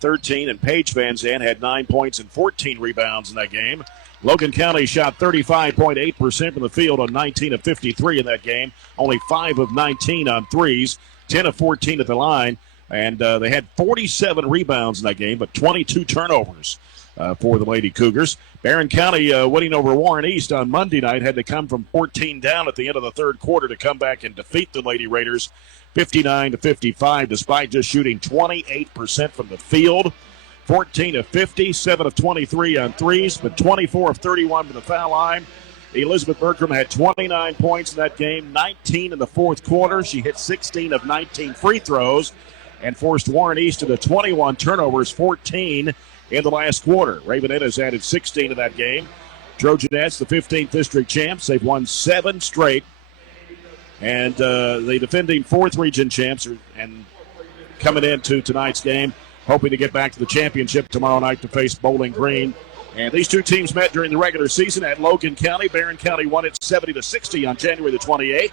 13, and Paige Van Zandt had 9 points and 14 rebounds in that game. Logan County shot 35.8% from the field on 19 of 53 in that game. Only 5 of 19 on threes, 10 of 14 at the line. And they had 47 rebounds in that game, but 22 turnovers for the Lady Cougars. Barren County winning over Warren East on Monday night had to come from 14 down at the end of the third quarter to come back and defeat the Lady Raiders 59-55, despite just shooting 28% from the field. 14 of 50, 7 of 23 on threes, but 24 of 31 from the foul line. Elizabeth Bertram had 29 points in that game, 19 in the fourth quarter. She hit 16 of 19 free throws and forced Warren East to the 21 turnovers, 14 in the last quarter. Ravenettes added 16 to that game. Trojanettes, the 15th district champs, they've won 7 straight. And the defending 4th region champs are coming into tonight's game, hoping to get back to the championship tomorrow night to face Bowling Green. And these two teams met during the regular season at Logan County. Barren County won it 70-60 on January the 28th.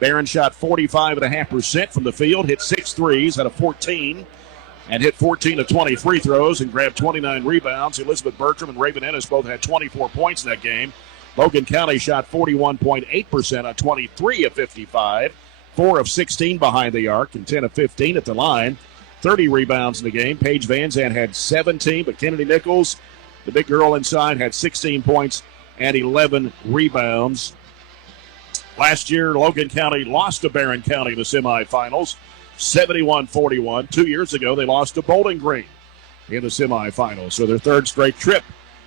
Barren shot 45.5% from the field, hit 6 threes out of 14, and hit 14 of 20 free throws and grabbed 29 rebounds. Elizabeth Bertram and Ravenettes both had 24 points in that game. Logan County shot 41.8% on 23 of 55, 4 of 16 behind the arc, and 10 of 15 at the line. 30 rebounds in the game. Paige Van Zandt had 17, but Kennedy Nichols, the big girl inside, had 16 points and 11 rebounds. Last year, Logan County lost to Barren County in the semifinals, 71-41. 2 years ago, they lost to Bowling Green in the semifinals. So their third straight trip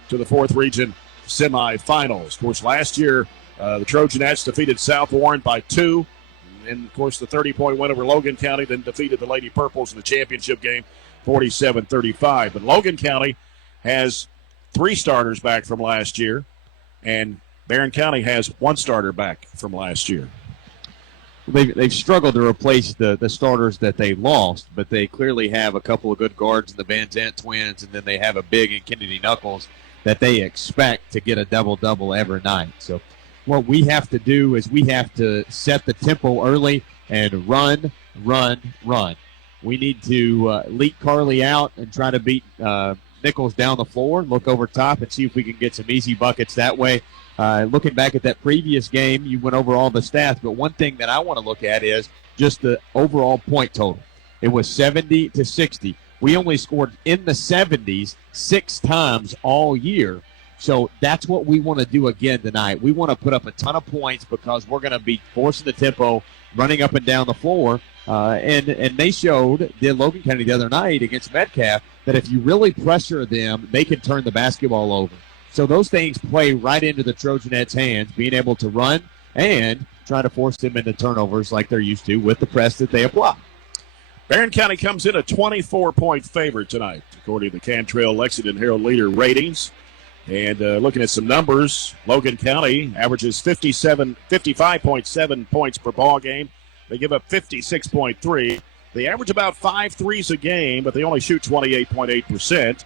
to the 4th region semifinals. Of course, last year, the Trojanettes defeated South Warren by 2. And, of course, the 30-point win over Logan County then defeated the Lady Purples in the championship game, 47-35. But Logan County has 3 starters back from last year, and Barren County has 1 starter back from last year. They've struggled to replace the starters that they lost, but they clearly have a couple of good guards in the Van Zandt twins, and then they have a big in Kennedy Knuckles that they expect to get a double-double every night. So what we have to do is we have to set the tempo early and run. We need to leak Carly out and try to beat Nichols down the floor, look over top and see if we can get some easy buckets that way. Looking back at that previous game, you went over all the stats, but one thing that I want to look at is just the overall point total. It was 70-60. We only scored in the 70s 6 times all year. So that's what we want to do again tonight. We want to put up a ton of points because we're going to be forcing the tempo, running up and down the floor. And they showed, the Logan County the other night against Metcalf, that if you really pressure them, they can turn the basketball over. So those things play right into the Trojanettes' hands, being able to run and try to force them into turnovers like they're used to with the press that they apply. Barren County comes in a 24-point favorite tonight, according to the Cantrell Lexington Herald Leader ratings. And looking at some numbers, Logan County averages 55.7 points per ball game. They give up 56.3. They average about 5 threes a game, but they only shoot 28.8%.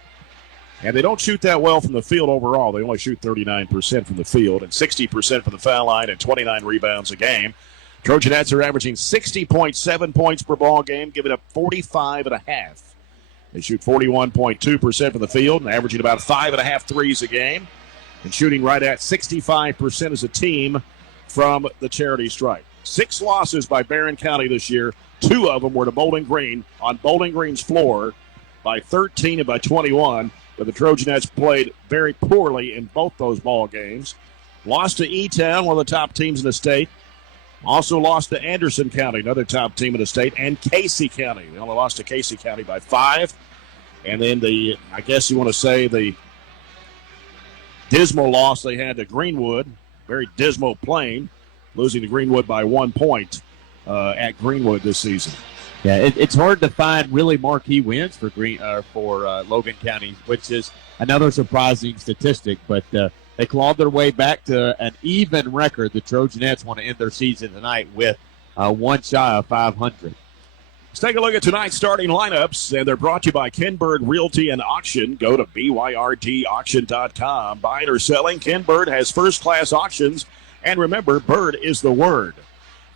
And they don't shoot that well from the field overall. They only shoot 39% from the field and 60% from the foul line and 29 rebounds a game. Trojanettes are averaging 60.7 points per ball game, giving up 45.5. They shoot 41.2% from the field and averaging about 5.5 threes a game and shooting right at 65% as a team from the charity stripe. 6 losses by Barren County this year. 2 of them were to Bowling Green on Bowling Green's floor by 13 and by 21. But the Trojanettes played very poorly in both those ball games. Lost to E-Town, one of the top teams in the state. Also lost to Anderson County, another top team in the state, and Casey County. They only lost to Casey County by 5. And then the dismal loss they had to Greenwood, very dismal playing, losing to Greenwood by 1 point at Greenwood this season. Yeah, it's hard to find really marquee wins for Logan County, which is another surprising statistic. But they clawed their way back to an even record. The Trojanettes want to end their season tonight with 1 shy of 500. Let's take a look at tonight's starting lineups, and they're brought to you by Ken Bird Realty and Auction. Go to BYRDauction.com. Buying or selling, Ken Bird has first-class auctions. And remember, Bird is the word.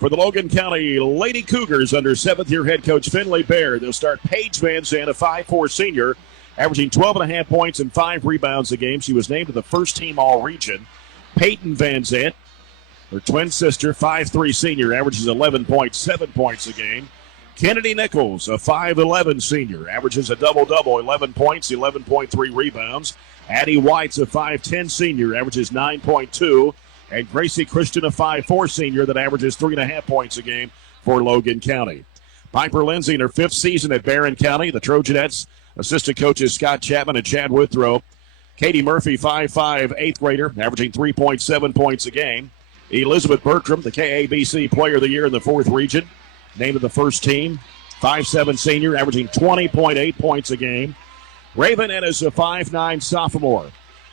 For the Logan County Lady Cougars under 7th-year head coach Finley Baird, they'll start Paige Van Zandt, a 5'4 senior, averaging 12.5 points and 5 rebounds a game. She was named to the first-team All-Region. Peyton Van Zandt, her twin sister, 5'3 senior, averages 11.7 points a game. Kennedy Nichols, a 5'11 senior, averages a double-double, 11 points, 11.3 rebounds. Addie White's a 5'10 senior, averages 9.2. And Gracie Christian, a 5'4 senior that averages 3.5 points a game for Logan County. Piper Lindsay in her 5th season at Barren County. The Trojanettes assistant coaches Scott Chapman and Chad Withrow. Katie Murphy, 5'5", 8th grader, averaging 3.7 points a game. Elizabeth Bertram, the KABC Player of the Year in the 4th region, named to the first team. 5'7 senior, averaging 20.8 points a game. Raven Ennis, a 5'9 sophomore,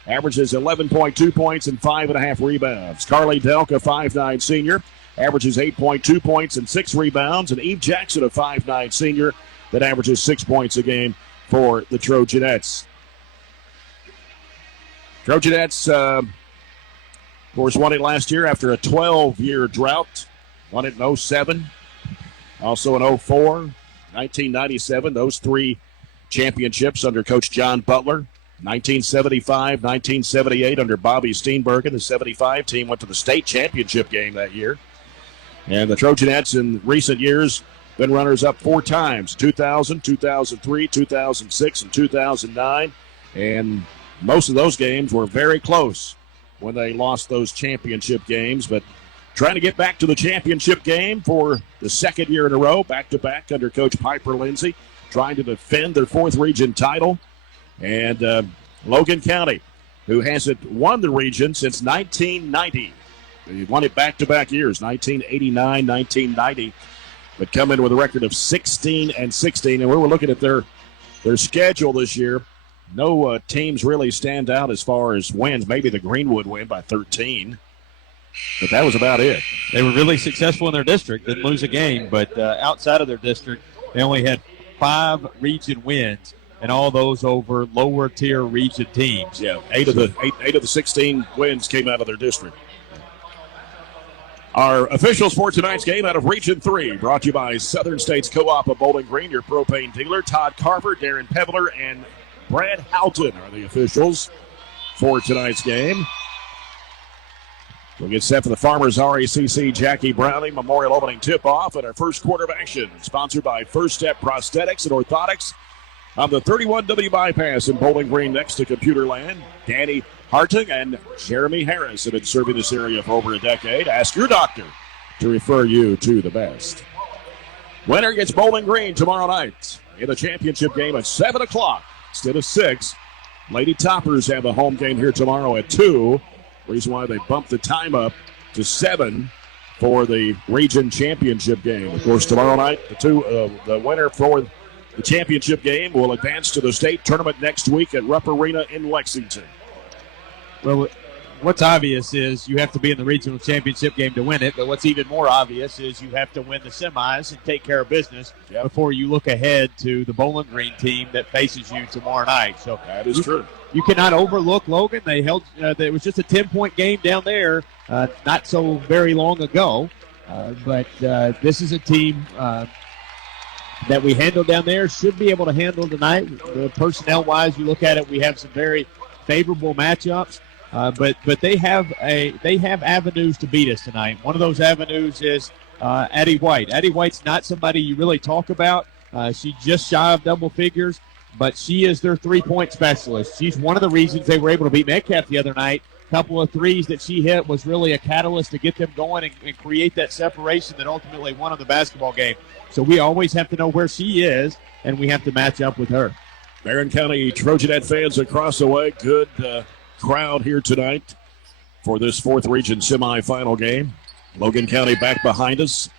averages 11.2 points and 5.5 rebounds. Carly Delk, a 5'9 senior, averages 8.2 points and 6 rebounds. And Eve Jackson, a 5'9 senior, that averages 6 points a game for the Trojanettes. Trojanettes, of course, won it last year after a 12-year drought. Won it in 07, also in 04, 1997. Those 3 championships under Coach John Butler. 1975, 1978 under Bobby Steenbergen. The 75 team went to the state championship game that year. And the Trojanettes in recent years been runners-up 4 times, 2000, 2003, 2006, and 2009. And most of those games were very close when they lost those championship games. But trying to get back to the championship game for the 2nd year in a row, back-to-back under Coach Piper Lindsay, trying to defend their 4th region title. And Logan County, who hasn't won the region since 1990. They won it back-to-back years, 1989, 1990, but come in with a record of 16-16. And we were looking at their schedule this year. No teams really stand out as far as wins. Maybe the Greenwood win by 13, but that was about it. They were really successful in their district, didn't lose a game, but outside of their district, they only had 5 region wins, and all those over lower tier region teams. Yeah, 8 of the 16 wins came out of their district. Our officials for tonight's game out of Region 3, brought to you by Southern States Co-op of Bowling Green, your propane dealer. Todd Carver, Darren Peveler, and Brad Houghton are the officials for tonight's game. We'll get set for the Farmers RACC Jackie Browning Memorial Opening Tip-Off and our first quarter of action, sponsored by First Step Prosthetics and Orthotics on the 31W bypass in Bowling Green next to Computerland. Danny Hartung and Jeremy Harris have been serving this area for over a decade. Ask your doctor to refer you to the best. Winner gets Bowling Green tomorrow night in the championship game at 7 o'clock instead of 6. Lady Toppers have a home game here tomorrow at 2. Reason why they bumped the time up to 7 for the region championship game. Of course, tomorrow night, the winner for the championship game will advance to the state tournament next week at Rupp Arena in Lexington. Well, what's obvious is you have to be in the regional championship game to win it, but what's even more obvious is you have to win the semis and take care of business before you look ahead to the Bowling Green team that faces you tomorrow night. So that is true. You cannot overlook Logan. They held. It was just a 10-point game down there not so very long ago, but this is a team that we handled down there. Should be able to handle tonight. Personnel-wise, you look at it, we have some very favorable matchups. But they have avenues to beat us tonight. One of those avenues is Addie White. Addie White's not somebody you really talk about. She's just shy of double figures, but she is their three-point specialist. She's one of the reasons they were able to beat Metcalf the other night. A couple of threes that she hit was really a catalyst to get them going and create that separation that ultimately won on the basketball game. So we always have to know where she is, and we have to match up with her. Barren County Trojanet fans across the way. Good crowd here tonight for this 4th region semifinal game. Logan County back behind us.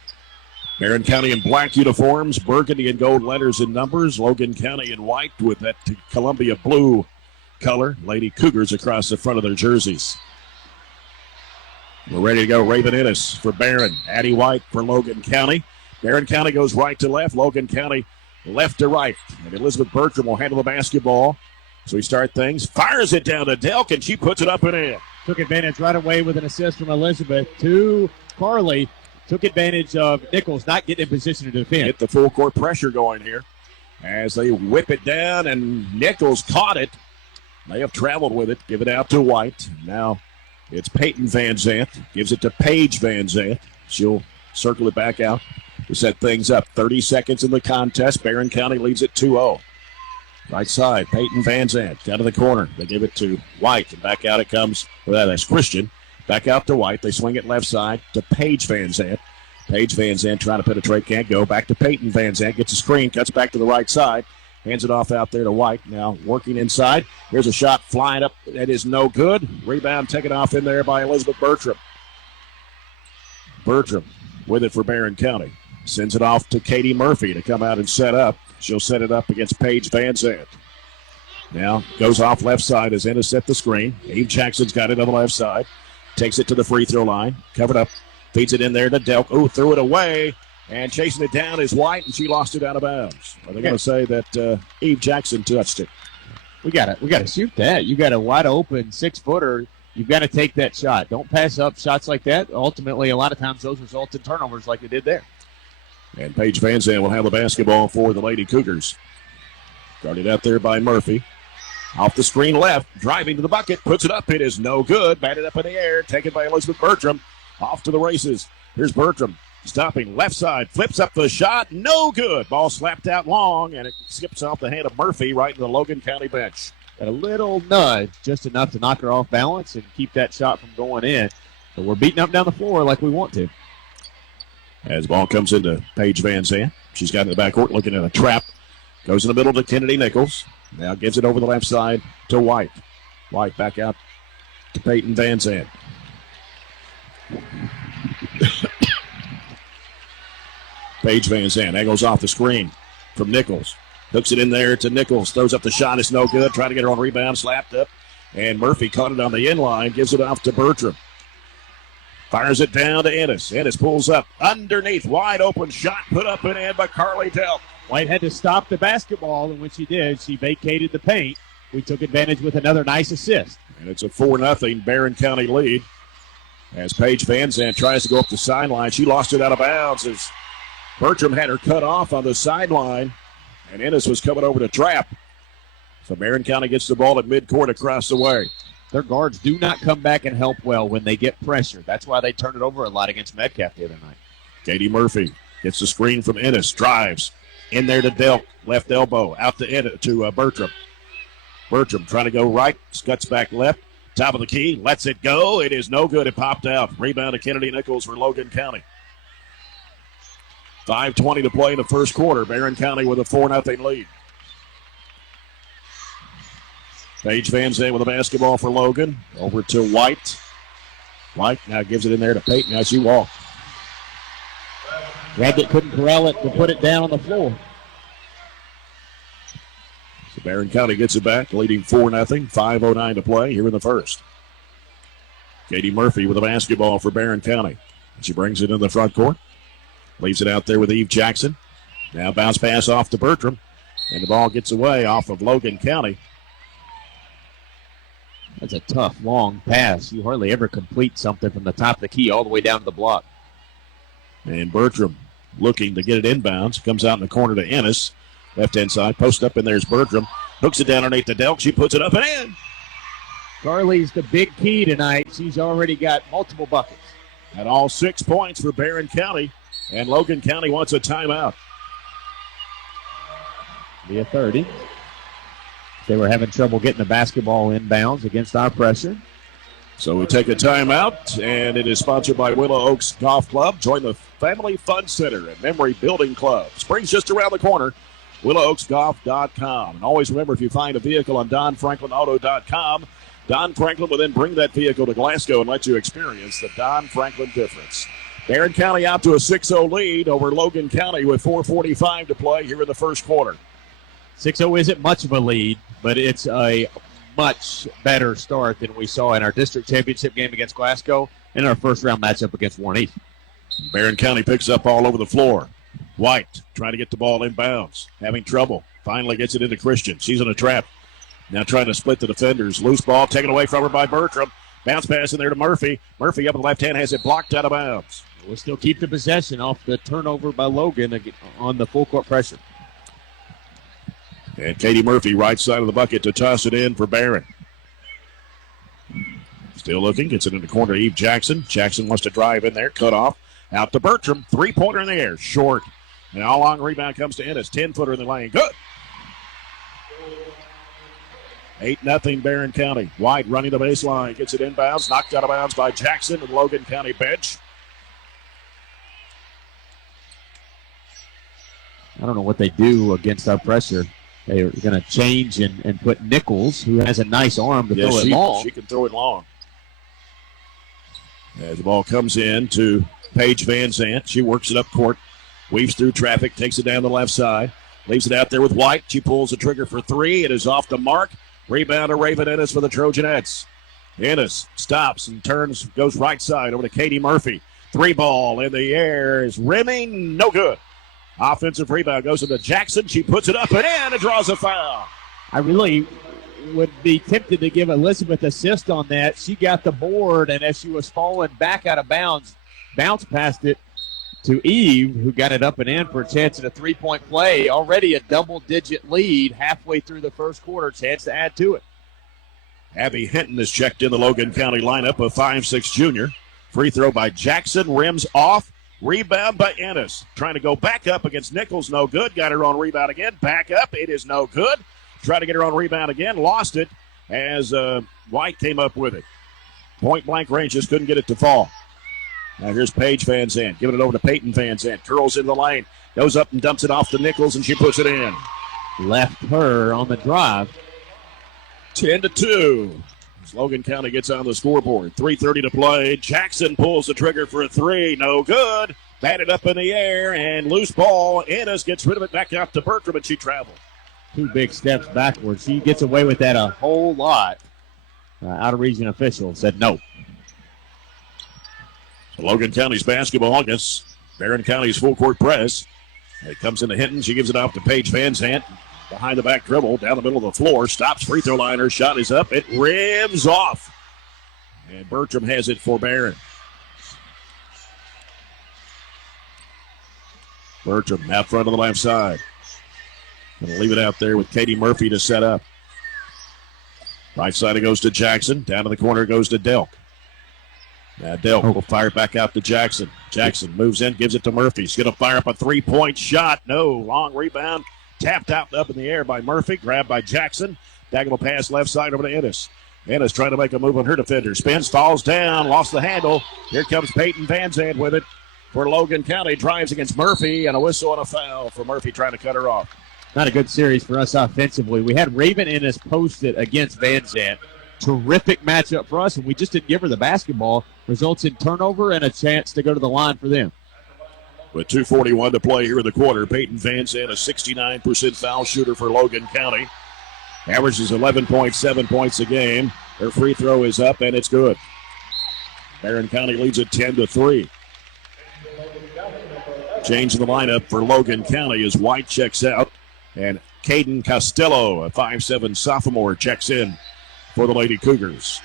Barren County in black uniforms, burgundy and gold letters and numbers. Logan County in white with that Columbia blue color. Lady Cougars across the front of their jerseys. We're ready to go. Raven Ennis for Barren. Addie White for Logan County. Barren County goes right to left. Logan County left to right. And Elizabeth Bertram will handle the basketball. So we start things. Fires it down to Delk, and she puts it up and in. Took advantage right away with an assist from Elizabeth to Carly. took advantage of Nichols not getting in position to defend. Get the full court pressure going here as they whip it down, and Nichols caught it. They have traveled with it. Give it out to White. Now it's Peyton Van Zandt. Gives it to Paige Van Zandt. She'll circle it back out to set things up. 30 seconds in the contest. Barren County leads it 2-0. Right side, Peyton Van Zandt down to the corner. They give it to White, and back out it comes. Well, that's Christian. Back out to White. They swing it left side to Paige Van Zandt. Paige Van Zandt trying to penetrate, can't go. Back to Peyton Van Zandt. Gets a screen, cuts back to the right side. Hands it off out there to White. Now working inside. Here's a shot flying up. That is no good. Rebound taken off in there by Elizabeth Bertram. Bertram with it for Barren County. Sends it off to Katie Murphy to come out and set up. She'll set it up against Paige Van Zandt. Now goes off left side as Ennis set the screen. Eve Jackson's got it on the left side. Takes it to the free throw line. Covered up. Feeds it in there to Delk. Ooh, threw it away. And chasing it down is White, and she lost it out of bounds. Are they going to say that Eve Jackson touched it? We got to shoot that. You got a wide open 6-footer. You've got to take that shot. Don't pass up shots like that. Ultimately, a lot of times those result in turnovers like they did there. And Paige Van Zandt will have the basketball for the Lady Cougars. Guarded out there by Murphy. Off the screen left, driving to the bucket, puts it up. It is no good. Batted up in the air, taken by Elizabeth Bertram. Off to the races. Here's Bertram. Stopping left side, flips up the shot, no good. Ball slapped out long, and it skips off the hand of Murphy right in the Logan County bench. Got a little nudge, just enough to knock her off balance and keep that shot from going in. So we're beating up down the floor like we want to. As ball comes into Paige Van Zandt. She's got in the backcourt looking at a trap. Goes in the middle to Kennedy Nichols. Now gives it over the left side to White. White back out to Peyton Van Zandt. Paige Van Zandt. That goes off the screen from Nichols. Hooks it in there to Nichols. Throws up the shot. It's no good. Trying to get her on rebound. Slapped up. And Murphy caught it on the inline. Gives it off to Bertram. Fires it down to Ennis. Ennis pulls up. Underneath. Wide open shot. Put up and in by Carly Delk. White had to stop the basketball, and when she did, she vacated the paint. We took advantage with another nice assist. And it's a 4-0 Barren County lead. As Paige Van Zandt tries to go up the sideline, she lost it out of bounds as Bertram had her cut off on the sideline, and Ennis was coming over to trap. So Barren County gets the ball at midcourt across the way. Their guards do not come back and help well when they get pressure. That's why they turn it over a lot against Metcalf the other night. Katie Murphy gets the screen from Ennis, drives in there to Delk, left elbow, out to Bertram. Bertram trying to go right, scuts back left, top of the key, lets it go. It is no good. It popped out. Rebound to Kennedy Nichols for Logan County. 5:20 to play in the first quarter. Barren County with a 4-0 lead. Paige Van Zandt with the basketball for Logan. Over to White. White now gives it in there to Peyton. Now she walked. Raggett couldn't corral it to put it down on the floor. So Barren County gets it back, leading 4-0. 5:09 to play here in the first. Katie Murphy with the basketball for Barren County. She brings it in the front court. Leaves it out there with Eve Jackson. Now bounce pass off to Bertram. And the ball gets away off of Logan County. That's a tough, long pass. You hardly ever complete something from the top of the key all the way down to the block. And Bertram looking to get it inbounds. Comes out in the corner to Ennis. Left-hand side. Post up, and there's Bertram. Hooks it down underneath the Delk. She puts it up and in. Carly's the big key tonight. She's already got multiple buckets. And all 6 points for Barren County. And Logan County wants a timeout. Be a 30. They were having trouble getting the basketball inbounds against our pressure. So we take a timeout, and it is sponsored by Willow Oaks Golf Club. Join the Family Fun Center and Memory Building Club. Spring's just around the corner. WillowOaksGolf.com. And always remember, if you find a vehicle on DonFranklinAuto.com, Don Franklin will then bring that vehicle to Glasgow and let you experience the Don Franklin difference. Barren County out to a 6-0 lead over Logan County with 4:45 to play here in the first quarter. 6-0 isn't much of a lead, but it's a much better start than we saw in our district championship game against Glasgow and our first-round matchup against Warren East. Barren County picks up all over the floor. White trying to get the ball inbounds, having trouble. Finally gets it into Christian. She's in a trap. Now trying to split the defenders. Loose ball taken away from her by Bertram. Bounce pass in there to Murphy. Murphy up in the left hand has it blocked out of bounds. will still keep the possession off the turnover by Logan on the full court pressure. And Katie Murphy, right side of the bucket to toss it in for Barren. Still looking, gets it in the corner to Eve Jackson. Jackson wants to drive in there, cut off. Out to Bertram, three-pointer in the air, short. And how long rebound comes to Ennis, 10-footer in the lane, good. 8-0 Barren County. White running the baseline, gets it inbounds, knocked out of bounds by Jackson and Logan County bench. I don't know what they do against our pressure. They're going to change and put Nichols, who has a nice arm to throw it long. She can throw it long. As the ball comes in to Paige Van Zandt, she works it up court, weaves through traffic, takes it down the left side, leaves it out there with White. She pulls the trigger for three. It is off the mark. Rebound to Raven Ennis for the Trojanettes. Ennis stops and turns, goes right side over to Katie Murphy. Three ball in the air is rimming, no good. Offensive rebound goes into Jackson. She puts it up and in and draws a foul. I really would be tempted to give Elizabeth assist on that. She got the board, and as she was falling back out of bounds, bounced past it to Eve, who got it up and in for a chance at a three-point play. Already a double-digit lead halfway through the first quarter. Chance to add to it. Abby Hinton is checked in the Logan County lineup, a 5'6" junior. Free throw by Jackson, rims off. Rebound by Ennis. Trying to go back up against Nichols, no good. Got her on rebound again. Back up, it is no good. Try to get her on rebound again. Lost it as White came up with it. Point blank range, just couldn't get it to fall. Now here's Paige Van Zandt. Giving it over to Peyton Van Zandt. Curls in the lane. Goes up and dumps it off to Nichols, and she puts it in. Left her on the drive. 10-2. As Logan County gets on the scoreboard. 3:30 to play. Jackson pulls the trigger for a three. No good. Batted up in the air and loose ball. Ennis gets rid of it back out to Bertram, and she traveled. 2 big steps backwards. She gets away with that a whole lot. Out-of-region official said no. So Logan County's basketball against Barren County's full court press. It comes into Hinton. She gives it off to Paige Van Zandt. Behind the back dribble, down the middle of the floor. Stops, free throw line. Her shot is up. It rims off. And Bertram has it for Barren. Bertram out front of the left side. Going to leave it out there with Katie Murphy to set up. Right side it goes to Jackson. Down to the corner goes to Delk. Now Delk will fire it back out to Jackson. Jackson moves in, gives it to Murphy. She's going to fire up a three-point shot. No, long rebound. Tapped out and up in the air by Murphy. Grabbed by Jackson. Diagonal pass left side over to Ennis. Ennis trying to make a move on her defender. Spins, falls down, lost the handle. Here comes Peyton Van Zandt with it for Logan County. Drives against Murphy, and a whistle and a foul for Murphy trying to cut her off. Not a good series for us offensively. We had Raven Ennis posted against Van Zandt. Terrific matchup for us, and we just didn't give her the basketball. Results in turnover and a chance to go to the line for them. With 2:41 to play here in the quarter, Peyton Van Zandt, a 69% foul shooter for Logan County. Averages 11.7 points a game. Her free throw is up, and it's good. Barren County leads it 10-3. Change in the lineup for Logan County as White checks out, and Caden Costello, a 5'7 sophomore, checks in for the Lady Cougars.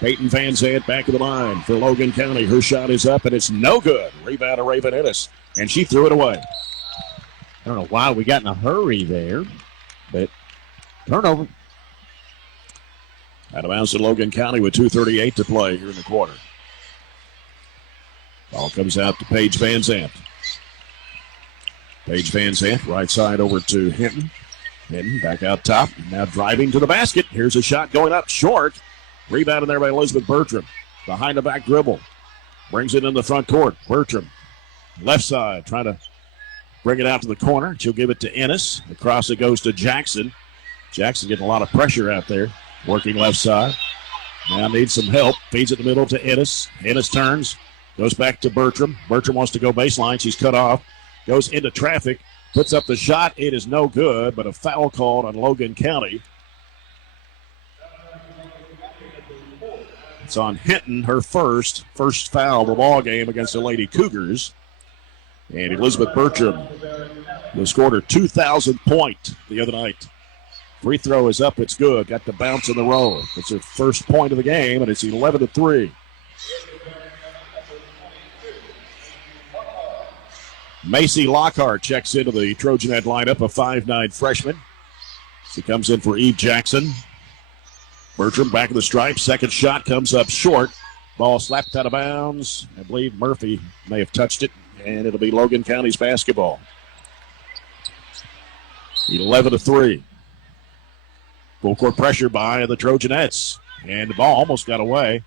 Peyton Van Zandt back of the line for Logan County. Her shot is up, and it's no good. Rebound to Raven Ennis, and she threw it away. I don't know why we got in a hurry there, but turnover. Out of bounds to Logan County with 2:38 to play here in the quarter. Ball comes out to Paige Van Zandt. Paige Van Zandt, right side over to Hinton. Hinton back out top, now driving to the basket. Here's a shot going up short. Rebounded there by Elizabeth Bertram. Behind the back dribble. Brings it in the front court. Bertram, left side, trying to bring it out to the corner. She'll give it to Ennis. Across it goes to Jackson. Jackson getting a lot of pressure out there. Working left side. Now needs some help. Feeds it in the middle to Ennis. Ennis turns. Goes back to Bertram. Bertram wants to go baseline. She's cut off. Goes into traffic. Puts up the shot. It is no good, but a foul called on Logan County. It's on Hinton, her first foul of the ball game against the Lady Cougars. And Elizabeth Bertram who scored her 2,000th point the other night. Free throw is up. It's good. Got the bounce in the row. It's her first point of the game, and it's 11-3. Macy Lockhart checks into the Trojanet lineup, a 5'9 freshman. She comes in for Eve Jackson. Bertram back of the stripe. Second shot comes up short. Ball slapped out of bounds. I believe Murphy may have touched it, and it'll be Logan County's basketball. 11-3. Full court pressure by the Trojanettes. And the ball almost got away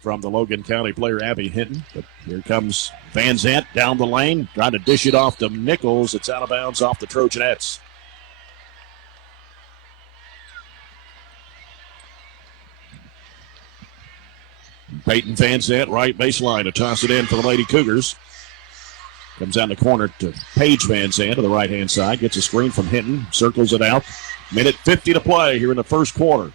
from the Logan County player, Abby Hinton. But here comes Van Zant down the lane, trying to dish it off to Nichols. It's out of bounds off the Trojanettes. Peyton Van Zant, right baseline to toss it in for the Lady Cougars. Comes down the corner to Paige Van Zant to the right-hand side. Gets a screen from Hinton. Circles it out. Minute 50 to play here in the first quarter.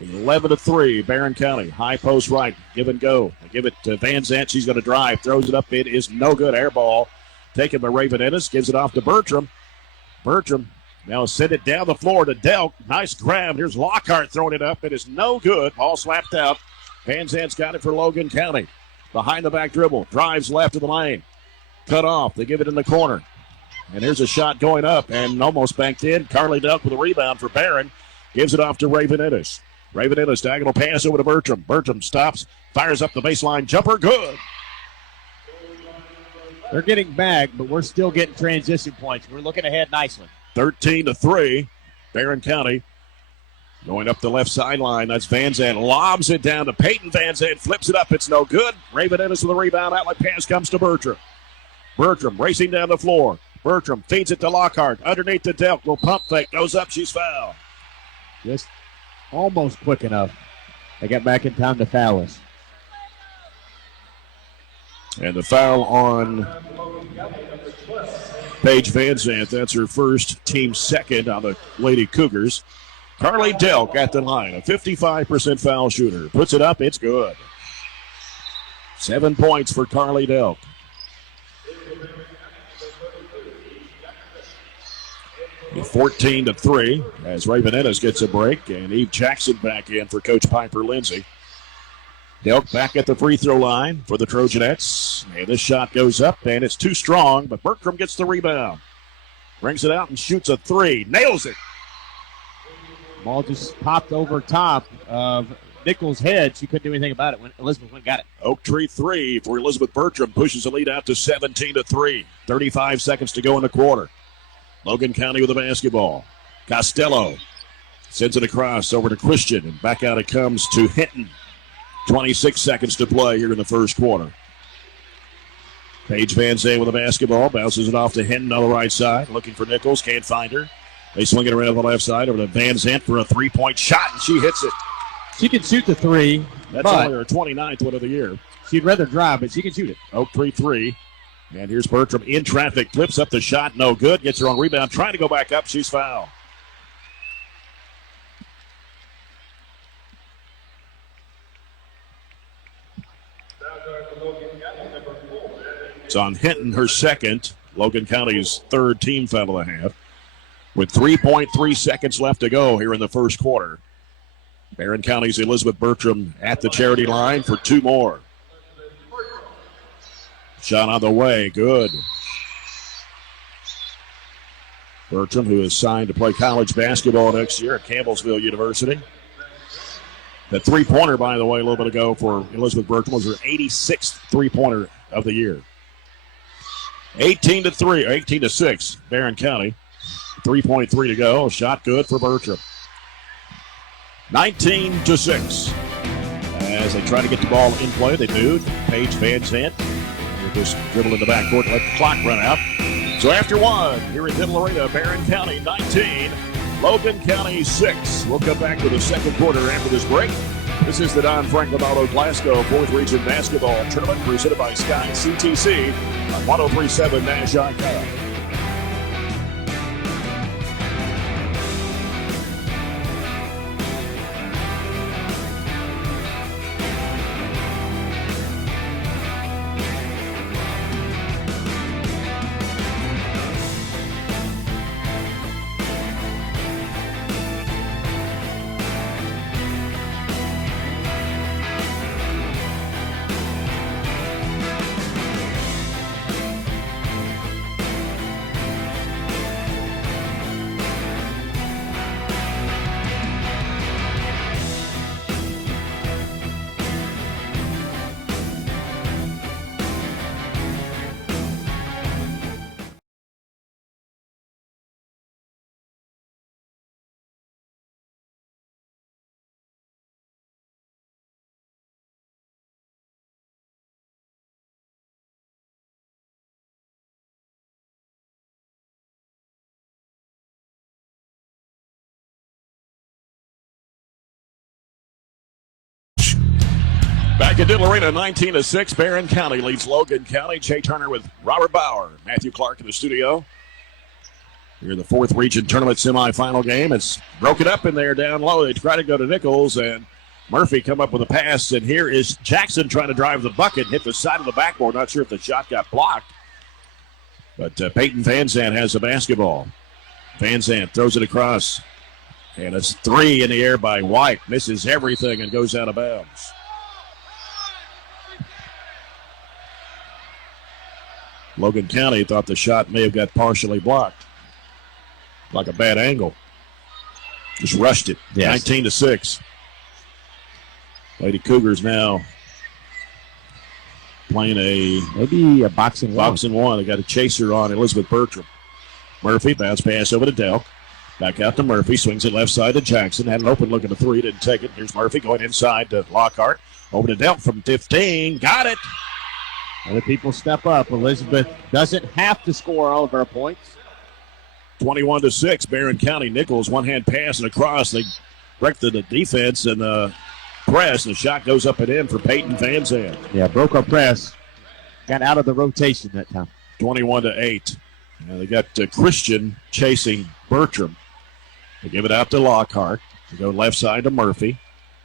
11-3, Barren County. High post right. Give and go. They give it to Van Zant. She's going to drive. Throws it up. It is no good. Air ball taken by Raven Ennis. Gives it off to Bertram. Bertram now send it down the floor to Delk. Nice grab. Here's Lockhart throwing it up. It is no good. Ball slapped out. Van Zant's got it for Logan County. Behind the back dribble. Drives left of the lane. Cut off. They give it in the corner. And here's a shot going up and almost banked in. Carly Delk with a rebound for Barren. Gives it off to Raven Ennis. Raven Ennis, diagonal pass over to Bertram. Bertram stops. Fires up the baseline. Jumper. Good. They're getting bagged, but we're still getting transition points. We're looking ahead nicely. 13-3. Barren County going up the left sideline. That's Van Zant. Lobs it down to Peyton Van Zant. Flips it up. It's no good. Raven Ennis with a rebound. Outlet pass comes to Bertram. Bertram racing down the floor. Bertram feeds it to Lockhart. Underneath the Delk. Will pump fake. Goes up. She's fouled. Just almost quick enough. They got back in time to foul us. And the foul on Paige Van Zant. That's her first, team second on the Lady Cougars. Carly Delk at the line, a 55% foul shooter. Puts it up, it's good. 7 points for Carly Delk. A 14-3 as Raven Ennis gets a break, and Eve Jackson back in for Coach Piper Lindsay. Delk back at the free throw line for the Trojanettes. And this shot goes up, and it's too strong, but Bertram gets the rebound. Brings it out and shoots a three. Nails it. Ball just popped over top of Nichols' head. She couldn't do anything about it when Elizabeth went and got it. Oak Tree three for Elizabeth Bertram. Pushes the lead out to 17-3. 35 seconds to go in the quarter. Logan County with the basketball. Costello sends it across over to Christian, and back out it comes to Hinton. 26 seconds to play here in the first quarter. Paige Van Zant with the basketball. Bounces it off to Hinton on the right side. Looking for Nichols. Can't find her. They swing it around on the left side over to Van Zant for a three-point shot, and she hits it. She can shoot the three. That's only her 29th one of the year. She'd rather drive, but she can shoot it. Oak Tree three. And here's Bertram in traffic. Flips up the shot. No good. Gets her on rebound. Trying to go back up. She's fouled. It's on Hinton, her second. Logan County's third team foul of the half. With 3.3 seconds left to go here in the first quarter. Barren County's Elizabeth Bertram at the charity line for two more. Shot on the way. Good. Bertram, who is signed to play college basketball next year at Campbellsville University. The three-pointer, by the way, a little bit ago for Elizabeth Bertram was her 86th three-pointer of the year. 18-6, Barren County. 3.3 to go. Shot good for Bertram. 19-6. As they try to get the ball in play, they do. Paige Van Zant will just dribble in the backcourt and let the clock run out. So after one, here in Middle Arena, Barren County 19, Logan County 6. We'll come back to the second quarter after this break. This is the Don Franklin Auto Glasgow 4th Region Basketball Tournament presented by Sky CTC on 103.7 Nash Icon. Back at Diddle Arena, 19-6. Barren County leads Logan County. Jay Turner with Robert Bauer. Matthew Clark in the studio. Here in the fourth region tournament semifinal game. It's broken up in there down low. They try to go to Nichols, and Murphy come up with a pass. And here is Jackson trying to drive the bucket, hit the side of the backboard. Not sure if the shot got blocked. But Peyton Van Zandt has the basketball. Van Zandt throws it across. And it's three in the air by White. Misses everything and goes out of bounds. Logan County thought the shot may have got partially blocked. Like a bad angle. Just rushed it. Yes. 19-6. Lady Cougars now playing maybe a boxing one. They got a chaser on Elizabeth Bertram. Murphy bounce pass over to Delk. Back out to Murphy. Swings it left side to Jackson. Had an open look at the three. Didn't take it. Here's Murphy going inside to Lockhart. Over to Delk from 15. Got it. Other people step up. Elizabeth doesn't have to score all of her points. 21-6. Barren County. Nichols, one-hand pass and across. They break the defense and press. The shot goes up and in for Peyton Van Zandt. Yeah, broke our press. Got out of the rotation that time. 21-8. Now they got Christian chasing Bertram. They give it out to Lockhart. They go left side to Murphy.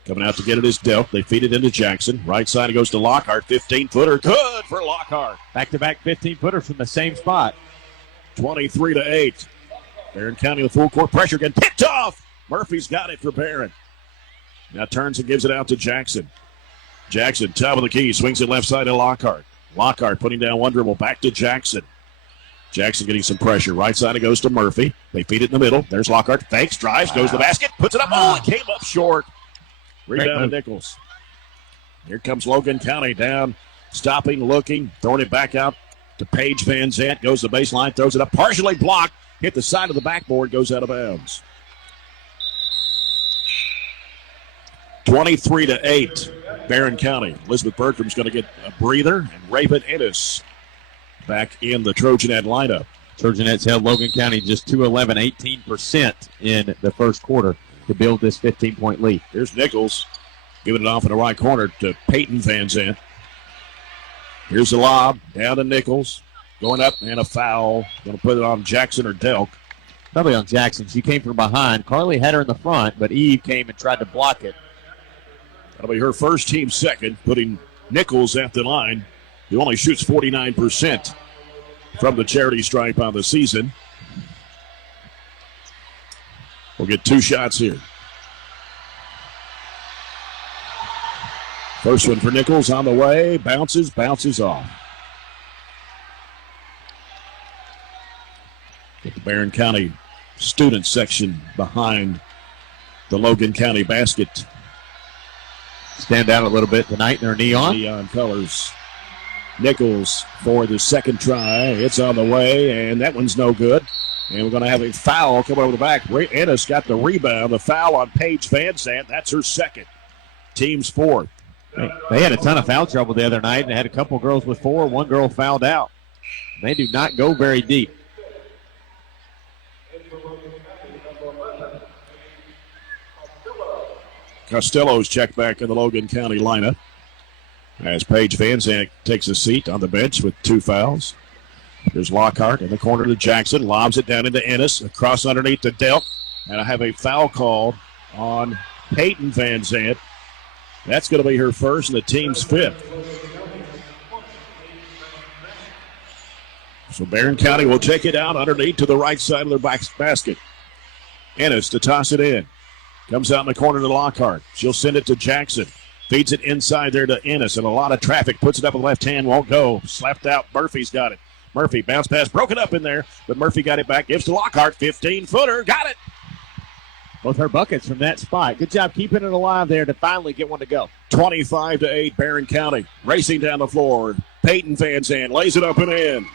Coming out to get it is Delk. They feed it into Jackson. Right side it goes to Lockhart. 15-footer. Good for Lockhart. Back-to-back 15-footers from the same spot. 23-8. Barren County with full court pressure again. Picked off. Murphy's got it for Barren. Now turns and gives it out to Jackson. Jackson, top of the key. Swings it left side to Lockhart. Lockhart putting down one dribble. Back to Jackson. Jackson getting some pressure. Right side it goes to Murphy. They feed it in the middle. There's Lockhart. Fakes, drives, goes to the basket. Puts it up. Oh, it came up short. Rebound to Nichols. Here comes Logan County down. Stopping, looking, throwing it back out to Paige Van Zandt. Goes to the baseline, throws it up. Partially blocked. Hit the side of the backboard. Goes out of bounds. 23-8. Barren County. Elizabeth Bertram's going to get a breather. And Raven Ennis back in the Trojanet lineup. Trojanettes held Logan County just 2-11, 18% in the first quarter to build this 15-point lead. Here's Nichols giving it off in the right corner to Peyton Van Zandt. Here's the lob down to Nichols. Going up and a foul. Going to put it on Jackson or Delk. Probably on Jackson. She came from behind. Carly had her in the front, but Eve came and tried to block it. That'll be her first, team second, putting Nichols at the line. He only shoots 49% from the charity stripe on the season. We'll get two shots here. First one for Nichols on the way. Bounces off. Get the Barren County student section behind the Logan County basket. Stand out a little bit tonight in their neon. Neon colors. Nichols for the second try. It's on the way, and that one's no good. And we're going to have a foul come over the back. Ennis got the rebound. The foul on Paige Van Zandt. That's her second. Team's fourth. They had a ton of foul trouble the other night and had a couple girls with four. One girl fouled out. They do not go very deep. Costello's checked back in the Logan County lineup as Paige Van Zandt takes a seat on the bench with two fouls. There's Lockhart in the corner to Jackson. Lobs it down into Ennis. Across underneath to Delk. And I have a foul called on Peyton Van Zandt. That's going to be her first and the team's fifth. So Barren County will take it out underneath to the right side of their basket. Ennis to toss it in. Comes out in the corner to Lockhart. She'll send it to Jackson. Feeds it inside there to Ennis. And a lot of traffic. Puts it up with the left hand. Won't go. Slapped out. Murphy's got it. Murphy, bounce pass, broken up in there, but Murphy got it back, gives to Lockhart, 15-footer, got it. Both her buckets from that spot. Good job keeping it alive there to finally get one to go. 25-8, Barren County, racing down the floor. Peyton Van Zandt lays it up and in.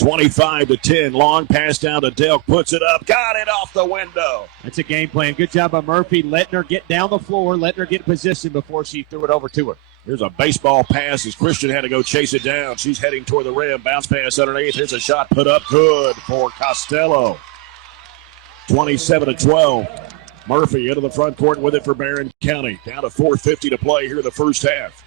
25-10, long pass down to Delk, puts it up, got it off the window. That's a game plan. Good job by Murphy, letting her get down the floor, letting her get in position before she threw it over to her. Here's a baseball pass as Christian had to go chase it down. She's heading toward the rim. Bounce pass underneath. Here's a shot put up good for Costello. 27-12. Murphy into the front court with it for Barren County. Down to 4:50 to play here in the first half.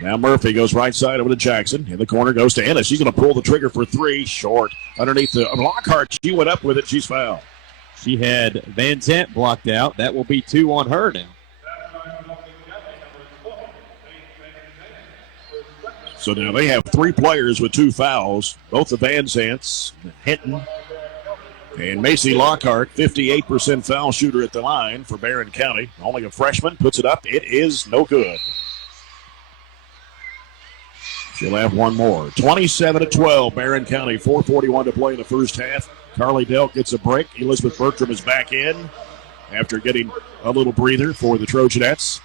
Now Murphy goes right side over to Jackson. In the corner goes to Ennis. She's going to pull the trigger for three. Short. Underneath the Lockhart. She went up with it. She's fouled. She had Van Zant blocked out. That will be 2 on her now. So now they have 3 players with 2 fouls. Both the Van Zants, Hinton, and Macy Lockhart, 58% foul shooter at the line for Barren County. Only a freshman puts it up. It is no good. She'll have one more. 27-12, Barren County, 4:41 to play in the first half. Carly Delk gets a break. Elizabeth Bertram is back in after getting a little breather for the Trojanettes.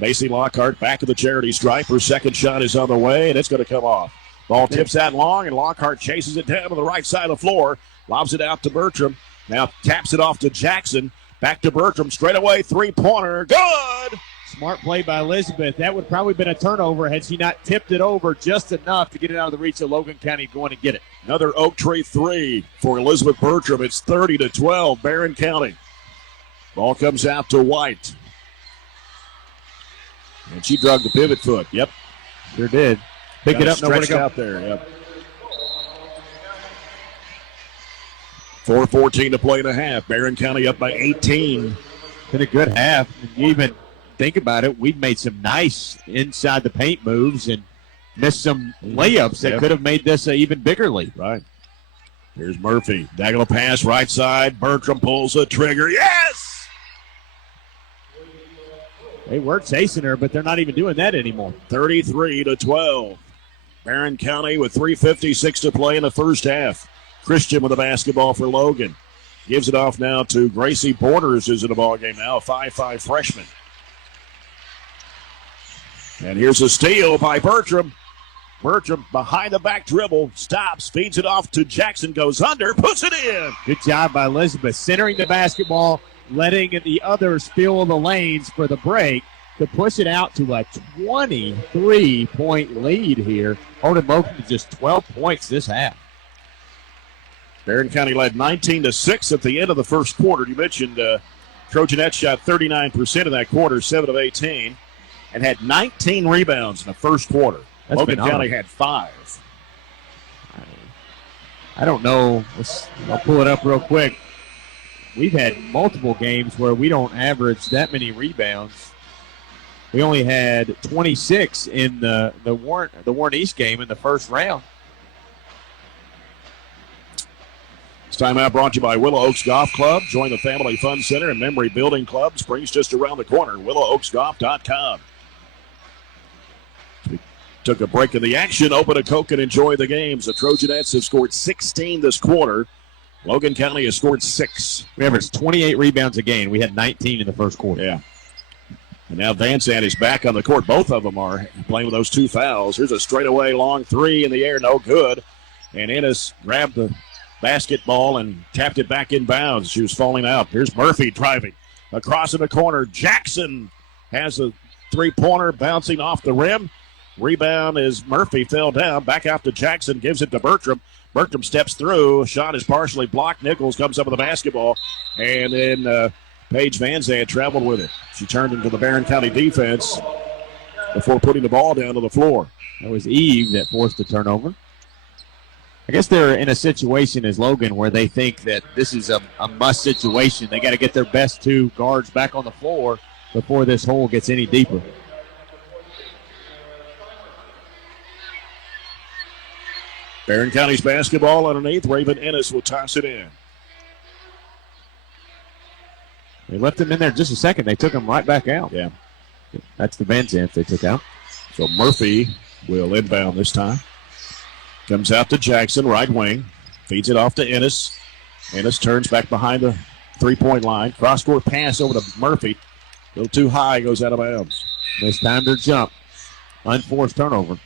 Macy Lockhart back to the charity stripe. Her second shot is on the way, and it's going to come off. Ball tips out long, and Lockhart chases it down to the right side of the floor. Lobs it out to Bertram. Now taps it off to Jackson. Back to Bertram. Straight away, three-pointer. Good! Smart play by Elizabeth. That would probably have been a turnover had she not tipped it over just enough to get it out of the reach of Logan County going to get it. Another Oak Tree three for Elizabeth Bertram. It's 30-12, Barren County. Ball comes out to White. And she drug the pivot foot. Yep. Sure did. Pick it up, nowhere to go. Out there, yep. 4:14 to play and a half. Barren County up by 18. Been a good half. You even think about it, we've made some nice inside the paint moves and missed some layups that could have made this an even bigger lead. Right. Here's Murphy. Diagonal pass right side. Bertram pulls the trigger. Yes! They were chasing her, but they're not even doing that anymore. 33-12. Barren County with 3:56 to play in the first half. Christian with the basketball for Logan. Gives it off now to Gracie Borders, who's in the ball game now, a 5'5 freshman. And here's a steal by Bertram. Bertram behind the back dribble, stops, feeds it off to Jackson, goes under, puts it in. Good job by Elizabeth, centering the basketball, letting the others fill the lanes for the break to push it out to a 23-point lead here. Holding Logan to just 12 points this half. Barren County led 19-6 at the end of the first quarter. You mentioned Trojanettes shot 39% in that quarter, 7 of 18, and had 19 rebounds in the first quarter. That's Logan phenomenal. County had 5. I don't know. I'll pull it up real quick. We've had multiple games where we don't average that many rebounds. We only had 26 in the Warren East game in the first round. This timeout brought to you by Willow Oaks Golf Club. Join the Family Fun Center and Memory Building Club. Spring's just around the corner. WillowOaksGolf.com. We took a break in the action. Open a Coke and enjoy the games. The Trojanettes have scored 16 this quarter. Logan County has scored 6. We averaged 28 rebounds a game. We had 19 in the first quarter. Yeah. And now Van Zandt is back on the court. Both of them are playing with those 2 fouls. Here's a straightaway long three in the air. No good. And Ennis grabbed the basketball and tapped it back in bounds. She was falling out. Here's Murphy driving across in the corner. Jackson has a three-pointer bouncing off the rim. Rebound is Murphy fell down. Back out to Jackson. Gives it to Bertram. Bertram steps through. Shot is partially blocked. Nichols comes up with the basketball. And then Paige Van Zandt traveled with it. She turned into the Barren County defense before putting the ball down to the floor. That was Eve that forced the turnover. I guess they're in a situation as Logan where they think that this is a must situation. They got to get their best 2 guards back on the floor before this hole gets any deeper. Barren County's basketball underneath. Raven Ennis will toss it in. They left him in there just a second. They took him right back out. Yeah. That's the Van Zandt they took out. So Murphy will inbound this time. Comes out to Jackson, right wing. Feeds it off to Ennis. Ennis turns back behind the three-point line. Cross-court pass over to Murphy. A little too high, goes out of bounds. This time their jump. Unforced turnover.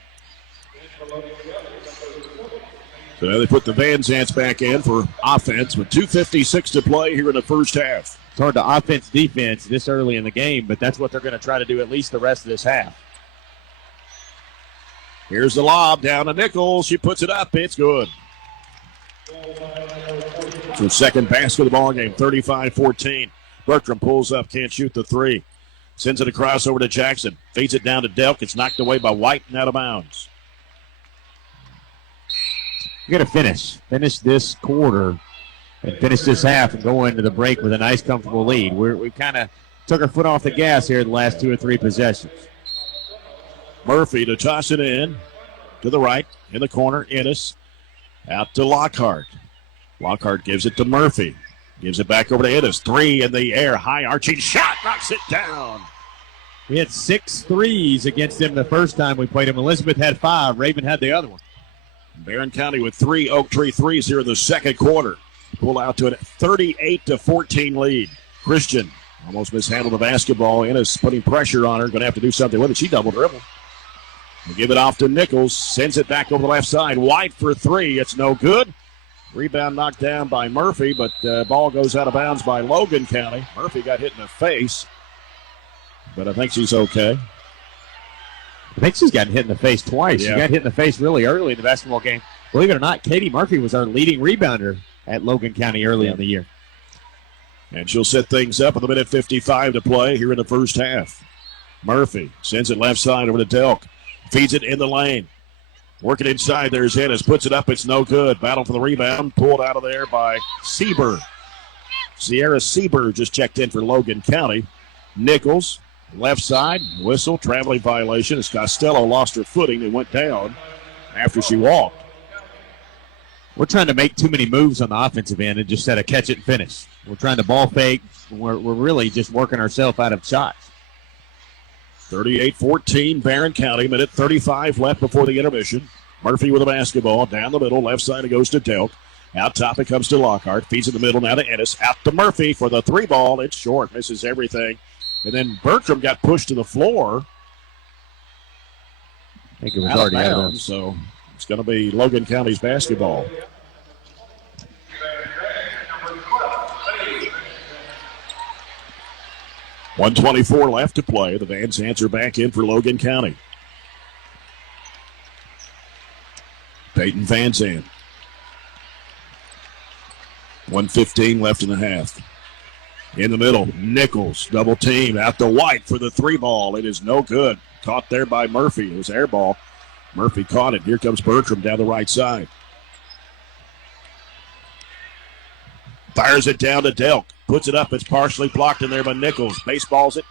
So now they put the Van Zants back in for offense with 2:56 to play here in the first half. It's hard to offense-defense this early in the game, but that's what they're going to try to do at least the rest of this half. Here's the lob down to Nichols. She puts it up. It's good. Her second basket of the ball game, 35-14. Bertram pulls up, can't shoot the three. Sends it across over to Jackson. Feeds it down to Delk. It's knocked away by White and out of bounds. You got to finish this quarter and finish this half and go into the break with a nice, comfortable lead. We kind of took our foot off the gas here the last 2 or 3 possessions. Murphy to toss it in to the right in the corner. Ennis out to Lockhart. Lockhart gives it to Murphy. Gives it back over to Ennis. 3 in the air. High arching shot. Knocks it down. We had 6 threes against them the first time we played them. Elizabeth had 5. Raven had the other one. Barren County with 3 Oak Tree threes here in the second quarter. Pull out to a 38-14 lead. Christian almost mishandled the basketball. Ennis putting pressure on her. Going to have to do something with it. She double dribbled. We'll give it off to Nichols. Sends it back over the left side. White for 3. It's no good. Rebound knocked down by Murphy, but ball goes out of bounds by Logan County. Murphy got hit in the face, but I think she's okay. I think she's gotten hit in the face twice. Yeah. She got hit in the face really early in the basketball game. Believe it or not, Katie Murphy was our leading rebounder at Logan County early in the year. And she'll set things up with a minute 55 to play here in the first half. Murphy sends it left side over to Delk. Feeds it in the lane. Working inside, there's Ennis. Puts it up, it's no good. Battle for the rebound. Pulled out of there by Seaber. Sierra Seaber just checked in for Logan County. Nichols, left side, whistle, traveling violation as Costello lost her footing and went down after she walked. We're trying to make too many moves on the offensive end and just set a catch it and finish. We're trying to ball fake. We're really just working ourselves out of shots. 38-14, Barren County. Minute 35 left before the intermission. Murphy with a basketball. Down the middle. Left side it goes to Delk. Out top it comes to Lockhart. Feeds in the middle now to Ennis. Out to Murphy for the 3 ball. It's short. Misses everything. And then Bertram got pushed to the floor. I think it was already out of bounds. So it's going to be Logan County's basketball. .124 left to play. The Van Zants are back in for Logan County. Peyton Van Zant. 1:15 left in the half. In the middle, Nichols, double team, out to White for the 3 ball. It is no good. Caught there by Murphy. It was air ball. Murphy caught it. Here comes Bertram down the right side. Fires it down to Delk. Puts it up. It's partially blocked in there by Nichols. Baseballs it.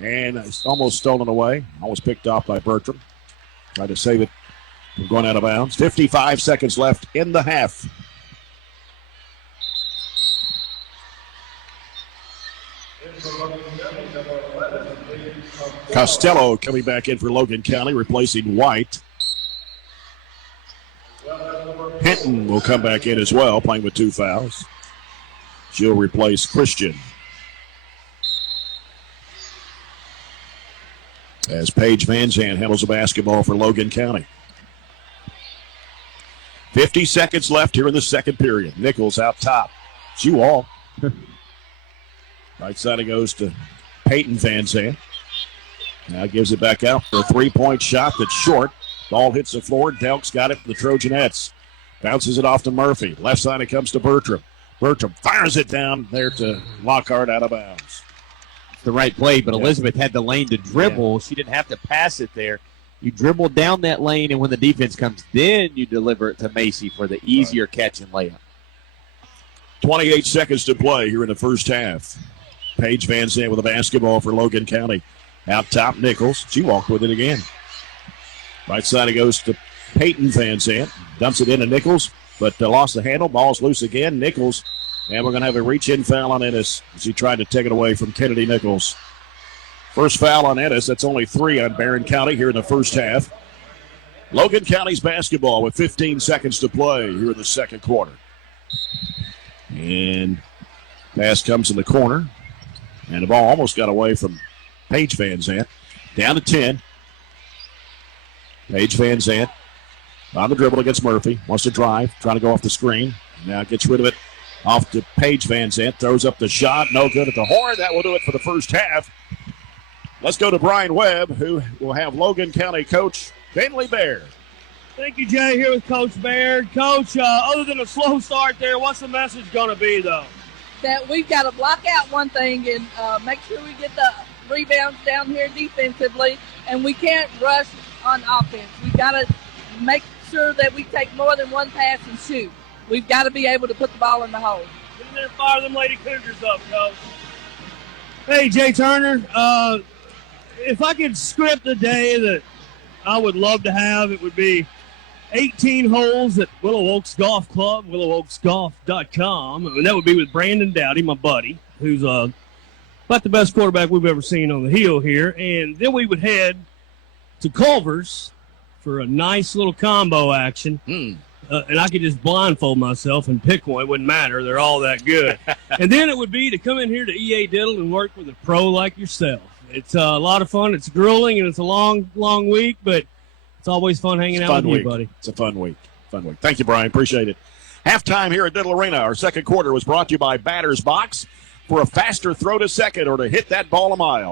And it's almost stolen away. Almost picked off by Bertram. Tried to save it from going out of bounds. 55 seconds left in the half. Costello coming back in for Logan County, replacing White. Hinton will come back in as well, playing with 2 fouls. She'll replace Christian. As Paige Van Zandt handles the basketball for Logan County. 50 seconds left here in the second period. Nichols out top. She wall. Right side it goes to Peyton Van Zandt. Now gives it back out for a 3-point shot that's short. Ball hits the floor. Delk's got it for the Trojanettes. Bounces it off to Murphy. Left side it comes to Bertram. Bertram fires it down there to Lockhart out of bounds. It's the right play, but Elizabeth had the lane to dribble. She didn't have to pass it there. You dribble down that lane, and when the defense comes, then you deliver it to Macy for the easier catch and layup. 28 seconds to play here in the first half. Paige Van Zandt with a basketball for Logan County. Out top, Nichols. She walked with it again. Right side it goes to Peyton Van Zandt. Dumps it into Nichols, but lost the handle. Ball's loose again. Nichols, and we're going to have a reach-in foul on Ennis as he tried to take it away from Kennedy Nichols. First foul on Ennis. That's only 3 on Barren County here in the first half. Logan County's basketball with 15 seconds to play here in the second quarter. And pass comes in the corner. And the ball almost got away from Paige Van Zandt. Down to 10. Paige Van Zandt on the dribble against Murphy. Wants to drive. Trying to go off the screen. Now gets rid of it. Off to Paige Van Zandt. Throws up the shot. No good at the horn. That will do it for the first half. Let's go to Brian Webb, who will have Logan County coach Finley Baird. Thank you, Jay, here with Coach Baird. Coach, other than a slow start there, what's the message going to be, though? That we've got to block out one thing and make sure we get the rebounds down here defensively, and we can't rush on offense. We've got to make sure that we take more than one pass and shoot. We've got to be able to put the ball in the hole. Get in there and fire them Lady Cougars up, Coach. Hey, Jay Turner, if I could script a day that I would love to have, it would be 18 holes at Willow Oaks Golf Club, willowoaksgolf.com. And that would be with Brandon Dowdy, my buddy, who's about the best quarterback we've ever seen on the hill here. And then we would head to Culver's for a nice little combo action. And I could just blindfold myself and pick one. It wouldn't matter. They're all that good. And then it would be to come in here to EA Diddle and work with a pro like yourself. It's a lot of fun. It's grueling, and it's a long, long week, but it's always fun hanging out with you, buddy. It's a fun week. Thank you, Brian. Appreciate it. Halftime here at Diddle Arena. Our second quarter was brought to you by Batter's Box. For a faster throw to second or to hit that ball a mile,